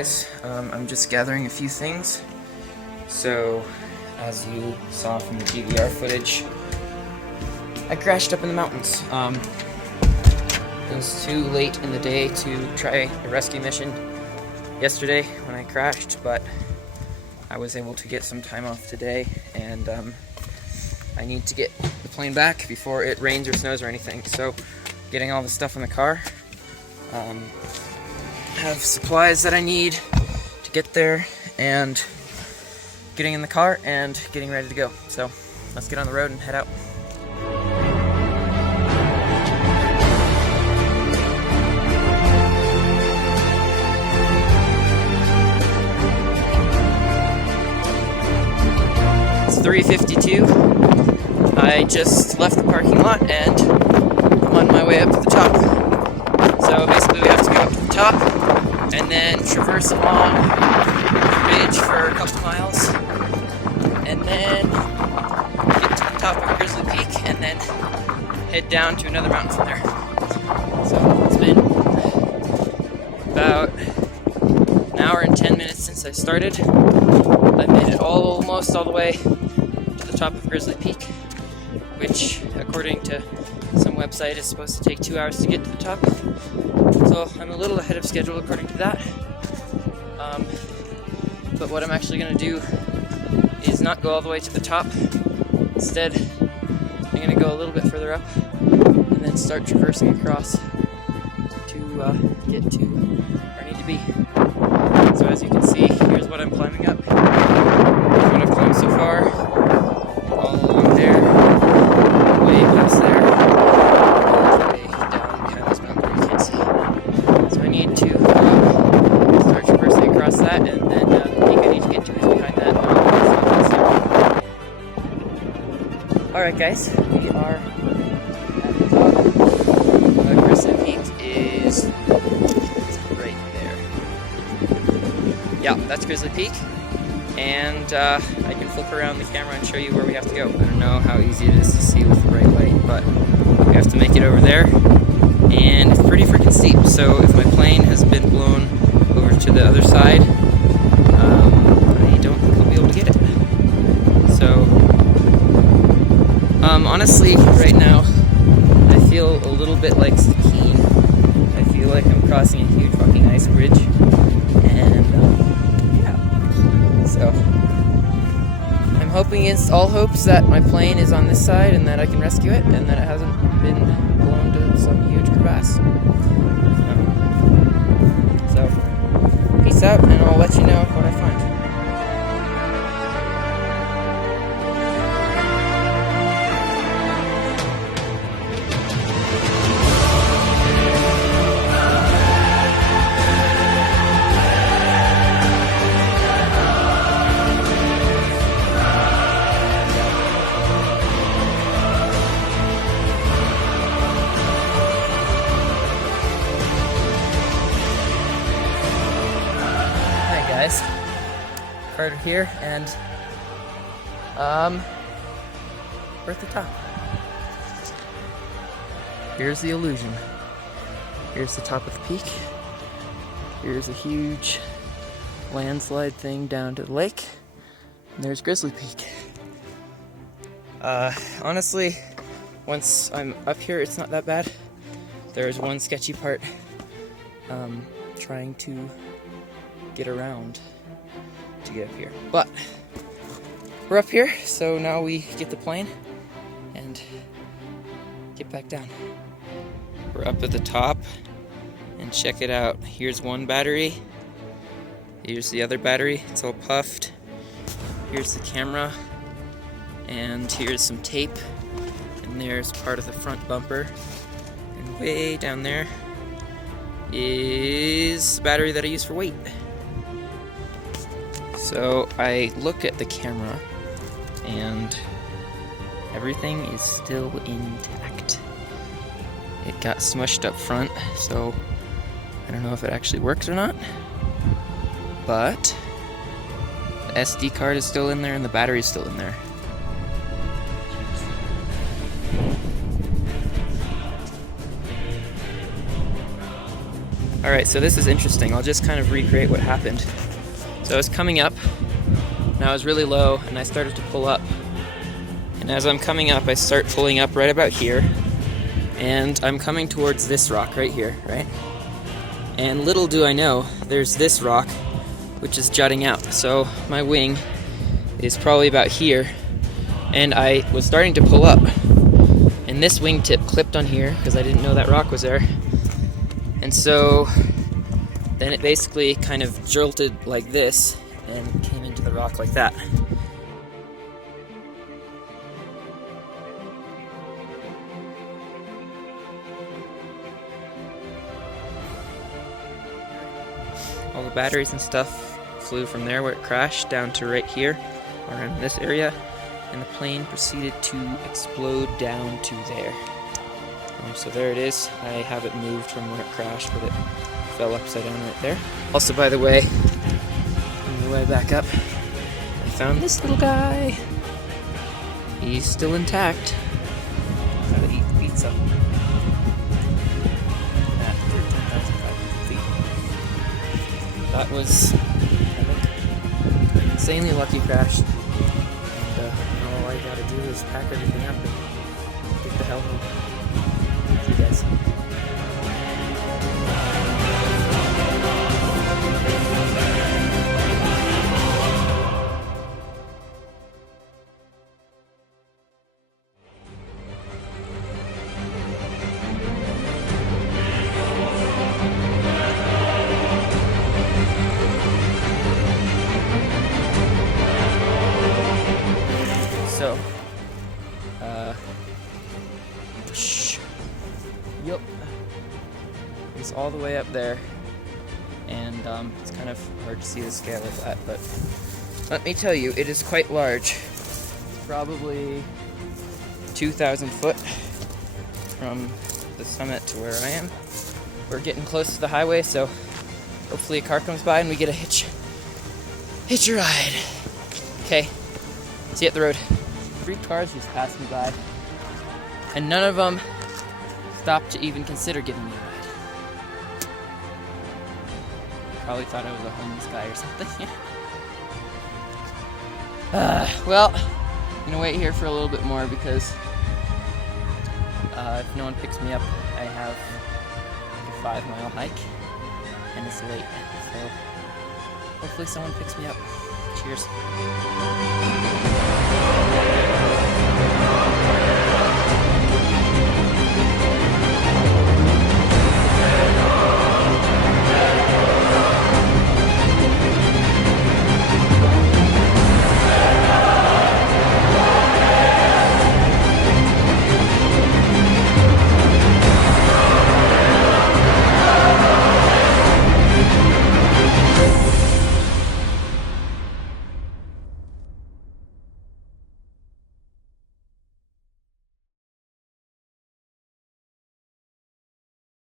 guys, I'm just gathering a few things. So, as you saw from the DVR footage, I crashed up in the mountains. It was too late in the day to try a rescue mission yesterday when I crashed, but I was able to get some time off today, and I need to get the plane back before it rains or snows or anything. So, getting all the stuff in the car. Have supplies that I need to get there, and getting in the car and getting ready to go. So let's get on the road and head out. It's 3:52. I just left the parking lot and I'm on my way up to the top. So basically we have to go up to the top and then traverse along the ridge for a couple miles, and then get to the top of Grizzly Peak, and then head down to another mountain from there. So it's been about an hour and 10 minutes since I started. I made it almost all the way to the top of Grizzly Peak, which, according to some website, is supposed to take 2 hours to get to the top. So I'm a little ahead of schedule according to that. But what I'm actually going to do is not go all the way to the top. Instead, I'm going to go a little bit further up and then start traversing across to get to where I need to be. So as you can see, here's what I'm climbing up. Here's what I've climbed so far. All along there, way past there, and way down behind this mountain where you can't see. So I need to start traversing across that, and then the peak I need to get to is behind that mountain. Alright guys, we are at the top. Grizzly Peak is right there. Yeah, that's Grizzly Peak. And I can flip around the camera and show you where we have to go. I don't know how easy it is to see with the bright light, but we have to make it over there. And it's pretty freaking steep, so if my plane has been blown over to the other side, I don't think I'll be able to get it. So, honestly, right now, I feel a little bit like Stikine. I feel like I'm crossing a huge fucking ice bridge, and so I'm hoping against all hopes that my plane is on this side and that I can rescue it and that it hasn't been blown to some huge crevasse. So peace out, and I'll let you know what I find. Guys, Carter here, and we're at the top. Here's the illusion. Here's the top of the peak. Here's a huge landslide thing down to the lake, and there's Grizzly Peak. Honestly, once I'm up here, it's not that bad. There's one sketchy part, trying to get around to get up here, but we're up here, so now we get the plane and get back down. We're up at the top, and check it out. Here's one battery, here's the other battery, it's all puffed, here's the camera, and here's some tape, and there's part of the front bumper, and way down there is the battery that I use for weight. So I look at the camera and everything is still intact. It got smushed up front, so I don't know if it actually works or not, but the SD card is still in there and the battery is still in there. Alright, so this is interesting. I'll just kind of recreate what happened. So I was coming up, and I was really low, and I started to pull up. And as I'm coming up, I start pulling up right about here, and I'm coming towards this rock right here, right? And little do I know, there's this rock, which is jutting out. So my wing is probably about here, and I was starting to pull up, and this wingtip clipped on here, because I didn't know that rock was there. And so then it basically kind of jolted like this and came into the rock like that. All the batteries and stuff flew from there where it crashed down to right here, around this area, and the plane proceeded to explode down to there. So there it is. I have it moved from where it crashed, but it fell upside down right there. Also, by the way, on the way back up, I found this little guy. He's still intact. Gotta eat pizza. At 13,500 feet. That was, I think, an insanely lucky crash. And all I gotta do is pack everything up and get the hell home. You guys. So, yup, it's all the way up there, and it's kind of hard to see the scale of that, but let me tell you, it is quite large. It's probably 2,000 foot from the summit to where I am. We're getting close to the highway, so hopefully a car comes by and we get a hitch a ride. Okay, see you at the road. 3 cars just passed me by, and none of them stopped to even consider giving me a ride. Probably thought I was a homeless guy or something. Well, I'm gonna wait here for a little bit more because if no one picks me up, I have like a 5-mile hike, and it's late, so hopefully someone picks me up. Cheers.